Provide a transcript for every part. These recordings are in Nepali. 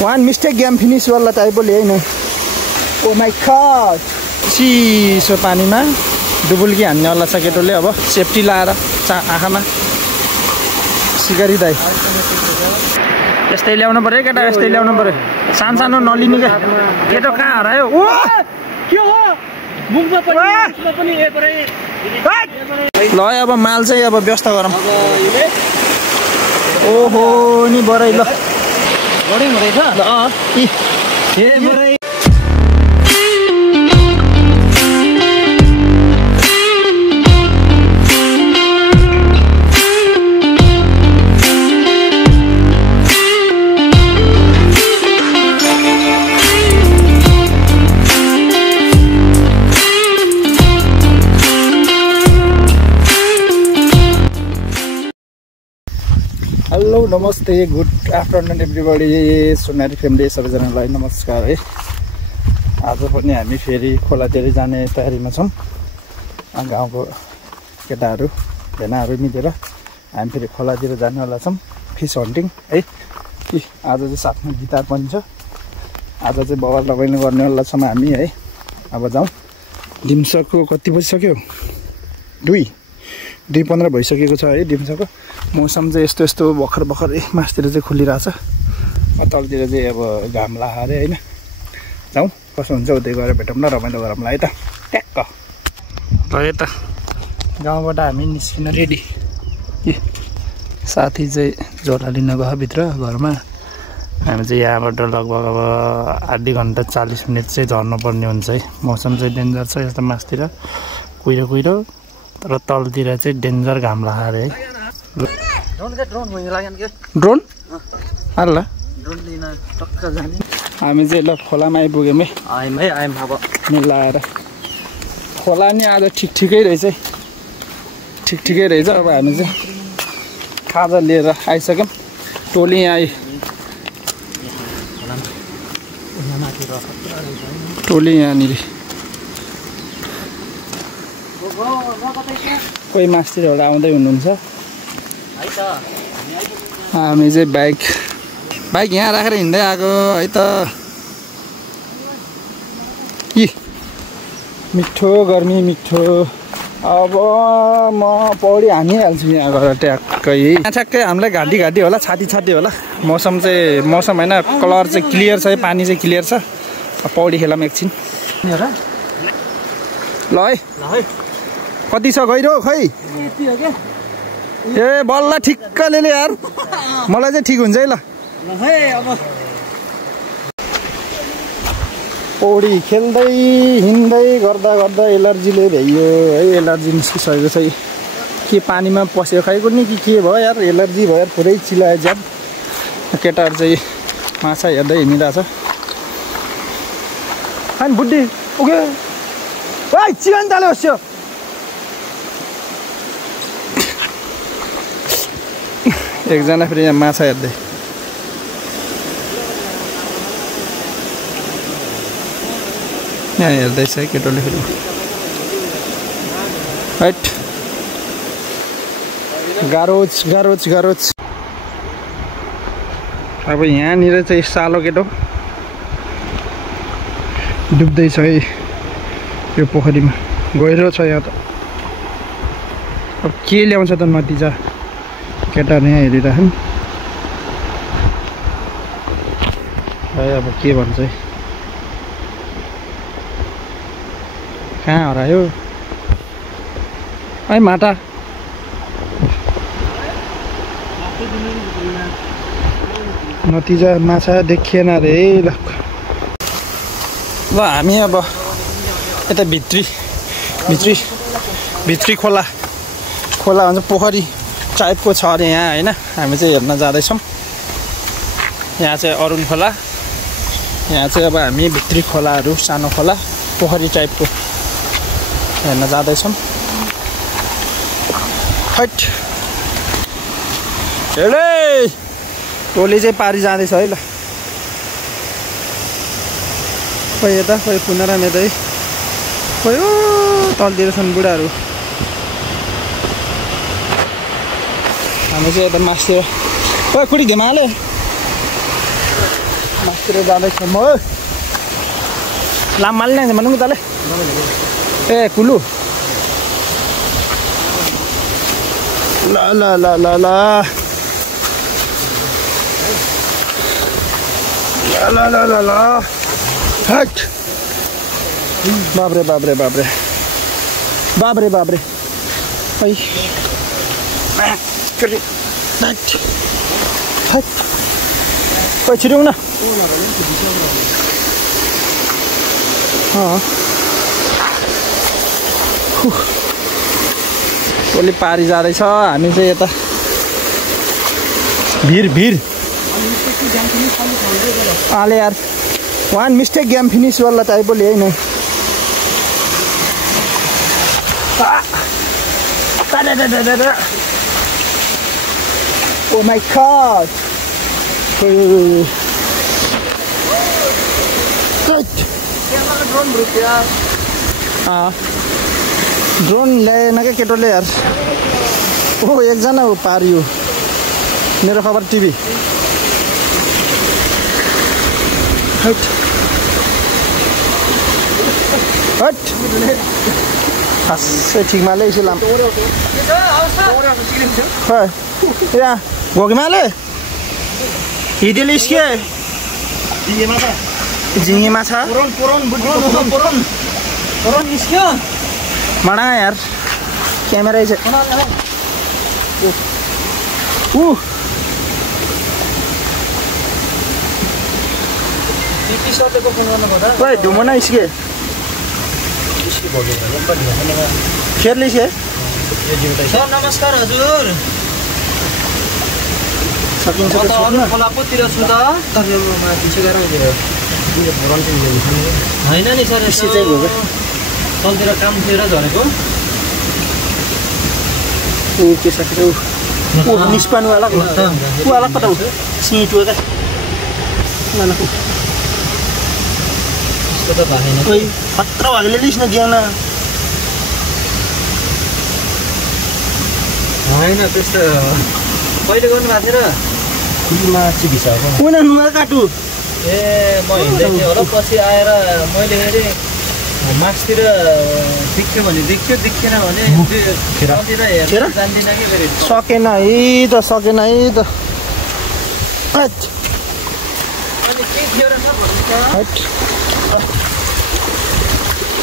One mistake game finish वाला टाइप बोले है ना Oh my god चिसो पानीमा डुबुल्की हान्ने वाला छ केटोले अब सेफ्टी लाएर आँखामा सिकारी दाइ यस्तै ल्याउनु पर्यो केटा यस्तै ल्याउनु पर्यो सानो नलिने क्या केटो कहाँ हरायो ओ के हो मुखमा पनि ल अब माल चाहिँ अब व्यवस्था गरौँ ओहो नि बराइ ल बढी हुँदैछ ल ए बराइ हेलो नमस्ते good afternoon everybody Sonari family सबैजनालाई नमस्कार है आज पनि हामी फेरि खोलातिर जाने तयारीमा छौँ गाउँको केटाहरू भेनाहरू मिलेर हामी फेरि खोलातिर जानेवाला छौँ फिस हन्टिङ है आज चाहिँ साथमा गिटार पनि छ आज चाहिँ बवाल रमाइलो गर्नेवाला छौँ हामी है अब जाउँ दिम्सको कति बजिसक्यो 2:15 भइसकेको छ है दिम्सको मौसम चाहिँ यस्तो भर्खर मासतिर चाहिँ खुलिरहेछ तलतिर चाहिँ अब घाम लाहारे हैन जाउँ कसो हुन्छ उतै गएर भेटौँ ल रमाइलो गरौँला है त ट्याक्क ल यता गाउँबाट हामी निस्किन रेडी साथी चाहिँ झोला लिन गयो भित्र घरमा हामी चाहिँ यहाँबाट लगभग अब आधी घन्टा 40 मिनट चाहिँ झर्नुपर्ने हुन्छ है मौसम चाहिँ डेन्जर छ यस्तो मासतिर कुहिरो तर तलतिर चाहिँ डेन्जर घाम लाहारे है ड्रोन हाल्ला हामी चाहिँ ल खोलामा आइपुग्यौँ है मिलाएर खोला नि आज ठिकै रहेछ है ठिकै रहेछ अब हामी चाहिँ खाजा लिएर आइसक्यौँ टोली यहाँ टोली यहाँनिर कोही मास्तिरहरू आउँदै हुनुहुन्छ हामी चाहिँ बाइक यहाँ राखेर हिँड्दै आएको है त मिठो गर्मी मिठो अब म पौडी हानिहाल्छु यहाँ गएर ठ्याक्कै हामीलाई घाँटी होला छाती होला मौसम होइन कलर चाहिँ क्लियर छ है पानी चाहिँ क्लियर छ पौडी खेलाम एकछिन ल है कति छ गइरो खै ए बल्ल ठिक्कले ले यार मलाई चाहिँ ठिक हुन्छ है ल पौडी खेल्दै हिँड्दै गर्दा एलर्जीले भ्याइयो है एलर्जी निस्किसकेको छ के पानीमा पस्यो खै कुनै के भयो यार एलर्जी भयो यार पुरै चिलायो ज्याप केटाहरू चाहिँ माछा हेर्दै हिँडिरहेछ होइन बुढी ओके भाइ चिकन ताले होस् एकजना फेरि यहाँ माछा हेर्दै यहाँ हेर्दैछ है केटोले फेरि हैट गारोज अब यहाँनिर चाहिँ सालो केटो डुब्दैछ है यो पोखरीमा गहिरो छ यहाँ त अब के ल्याउँछ त नतिजा केटाहरू यहाँ हेरिरहेछन् है अब के भन्छ है कहाँ हरायो है माटा नतिजा माछा देखिएन रे ल हामी अब यता भित्री खोला भन्छ पोखरी टाइपको छ अरे यहाँ होइन हामी चाहिँ हेर्न जाँदैछौँ यहाँ चाहिँ अरुण खोला यहाँ चाहिँ अब हामी भित्री खोलाहरू सानो खोला पोखरी टाइपको हेर्न जाँदैछौँ हट हेडे टोली चाहिँ पारी जाँदैछ है ल खोइ यता खोइ पुनराम यतै खोइ तलतिर छन् बुढाहरू हामी चाहिँ यता मासतिर खोइ खुडी घिमाले मासतिर जाँदैछु म लामाले नै भन्नु तले ए कुलु ल ल ल ल ल ल ल ल ल hot Babare Babare Babare Babare Babare I hot hot पछि न ओली पारी जाँदैछ हामी चाहिँ यता भिर आले यार वान मिस्टेक गेम फिनिश वाला टाइप बोले है नहीं Oh my god! ड्रोन ल्याएन क्या केटोले यार ओ एकजना हो पारियो मेरो खबर टिभी हट हट खासै ठिकमा ल्याइसु लाम या घोकीमाले हिडेले इस्के झिङ्गे माछा इस्क्यो मडा यार क्यामेरा ढुमो न इस्के खेर्ली सर नमस्कार हजुर सकिन्छ खोलापोतिर छु त होइन नि सर तलतिर काम थियो र झरेको के सकेर निस्पानुवाला वाला पठाउ सिटो क्या त्यस्तो त भएन खोइ खतरा भागले लिस् न ज्ञान होइन त्यस्तो कहिले गर्नुभएको थियो र माछी भिसाएको कुन नुवा काटु ए म हिँड्दै थिएँ होला पछि आएर मैले हेरेँ मासतिर देख्यो भने देखेन भने जान्दिनँ कि फेरि सकेन है त सकेन है त अनि के थियो र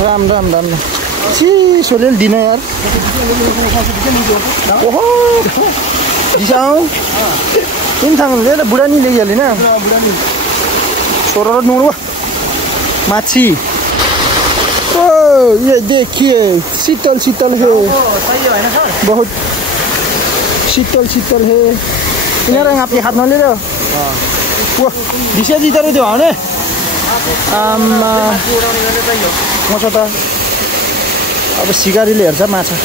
राम राम राम चिसोले दिन यार ओहो दिसाऊ किन थाहा बुढानी ल्याइहाल्यो होइन छोरो र नुडो माछी ओ ये देखिए शीतल शीतल है बहुत शीतल शीतल है यिनीहरू आपले हात नलिएर ओ दिशा जितेर त्यो भने आमा मछ त अब सिकारीले हेर्छ माछा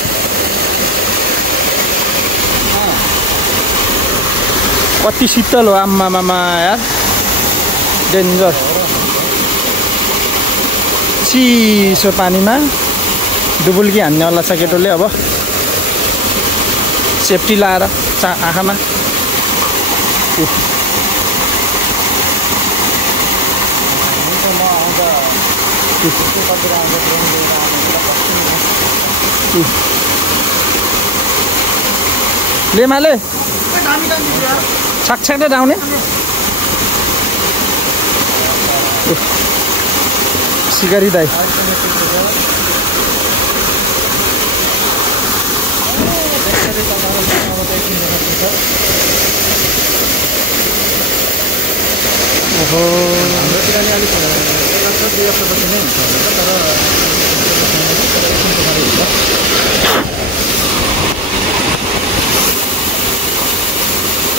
कति शीतल हो आम्मामा यार डेन्जर चिसो पानीमा डुबुल्की हान्नेवाला छ केटोले अब सेफ्टी लाएर आँखामा लेमाले छाकछाक्दै डाउने सिकारी दाई ओहो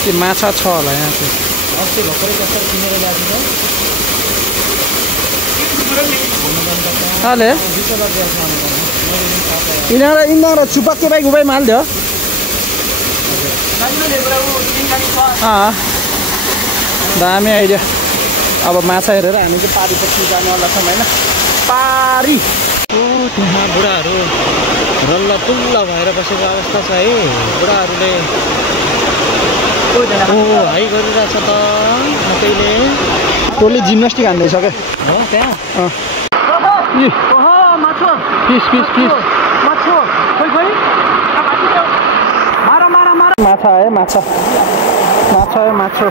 के माछा छ होला यहाँ चाहिँ अस्ति भर्खरै कस्तो किनेर ल्याएको छ यिनीहरू चुपक्के बाई गुबाई हाल्दियो दामी आइडिया अब माछा हेरेर हामी चाहिँ पारीपछि जानेवाला छौँ होइन पारी त्यहाँ बुढाहरू रल्ल पुल्ल भएर बसेको अवस्था छ है बुढाहरूले हाई गरिरहेछ त कहिले तँले जिम्नास्टिक हान्दैछ क्या हो त्यहाँ ओहो माछो फिस फिस फिस माछो खोइ खोइ मारा मारा मारा माछा आयो माछा माछा आयो माछो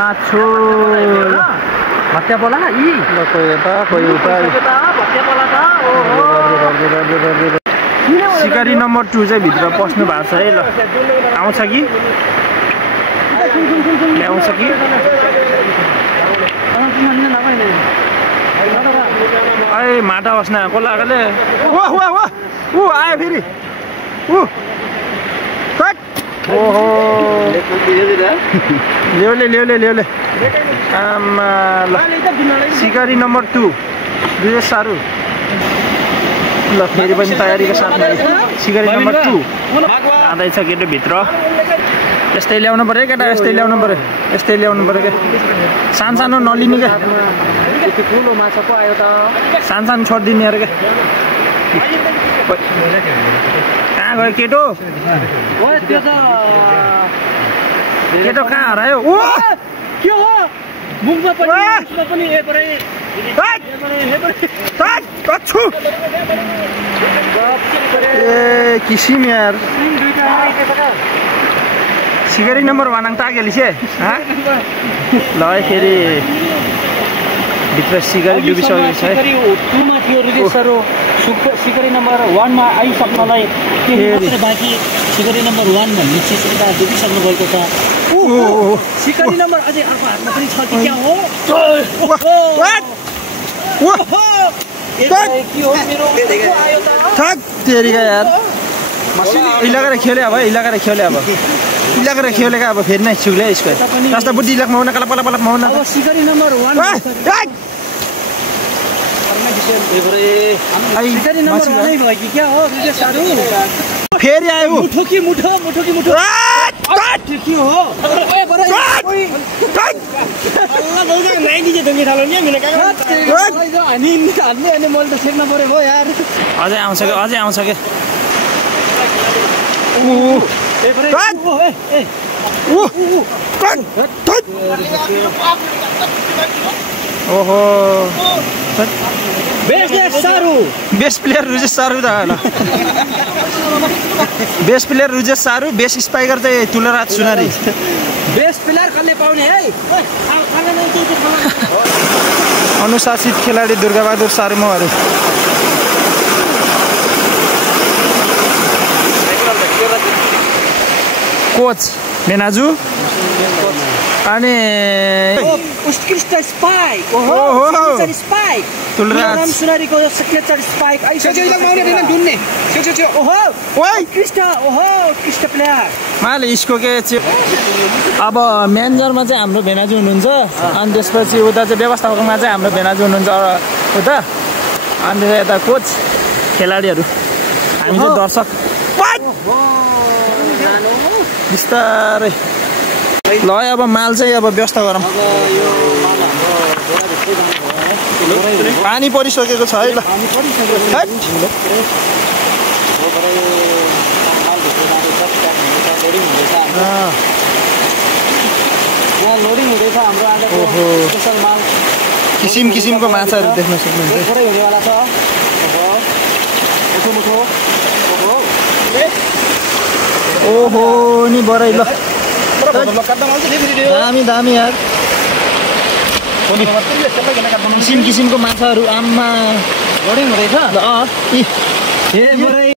माछो भत्या बोला यी कोही यता कोही उता भत्या बोला त सिकारी नम्बर 2 चाहिँ भित्र पस्नु भएको छ है ल आउँछ कि ल्याउँछ कि अरे माटा बस्न को लागले ऊ आयो फेरि ओहो ल्याउले आमा ल सिकारी नम्बर 2 दुई साह्रो ल फेरि पनि तयारीको साथमा सिकारी नम्बर 2 जाँदैछ केटो भित्र यस्तै ल्याउनु पर्यो केटा यस्तै ल्याउनु पर्यो क्या सानो नलिने क्या ठुलो माछा पो आयो त सानो छोडिदिने अरे क्या कहाँ गयो केटो केटो कहाँ हरायो ओ के हो मुखमा पनि ए किसिम यार सिकारी नम्बर 1 अंग तागेली छे ल फेरि भित्र सिकारी डुबिसकेको छ सिकारी 2 मा थियो रिलिजहरु सिकारी नम्बर 1 मा आइसक्नलाई केही मात्र बाँकी सिकारी नम्बर 1 भन्ने चिज यता डुबिसक्नु गएको छ सिकारी नम्बर अझै अर्को हातमा पनि छ कि क्या हो के हो मेरो आयो त थक तेरीका यार इलाका खेले अब फेरि नै छिउले यसको जस्तो बुद्धि लकमा हुन कला पला हुन अब सिकारी नम्बर 1 सिकारी नम्बर 1 नै भयो कि क्या हो रिजेसहरु फेरि आयो मुठो कि मुठो के हो ओए बरा अल्लाह बौका नाइ दिजे दंगे थालो नि मिले काका अनि मैले त छेक्न पर्यो यार अझै आउँछ के ओहो बेस्ट प्लेयर रुजेश सारू त होला बेस्ट प्लेयर रुजेश सारू बेस्ट स्पाइकर चाहिँ तुलराज सुनारी बेस्ट प्लेयर कसले पाउने है अनुशासित खेलाडी दुर्गाबहादुर शर्मा अरे कोच मेनाजु अनि उत्कृष्ट स्पाइक ओहो स्पाइक तुलराज सुनारीको सिग्नेचर स्पाइक उत्कृष्ट प्लेयर माले इसको के अब म्यानेजरमा चाहिँ हाम्रो भेनाजु हुनुहुन्छ अनि त्यसपछि उता चाहिँ व्यवस्थापकमा चाहिँ हाम्रो भेनाजु हुनुहुन्छ उता अनि यता कोच खेलाडीहरू हामी चाहिँ दर्शक बिस्तारै ल अब माल चाहिँ अब व्यवस्था गरौँ पानी परिसकेको छ है ल लोडिङ हुँदैछ हाम्रो आजको स्पेशल माल किसिमको माछाहरू देख्न सक्नुहुन्छ हुनेवाला छ ओहो नि बराइ ल दामी यार किसिमको माछाहरू आम्मा लोडिङ हुँदैछ ल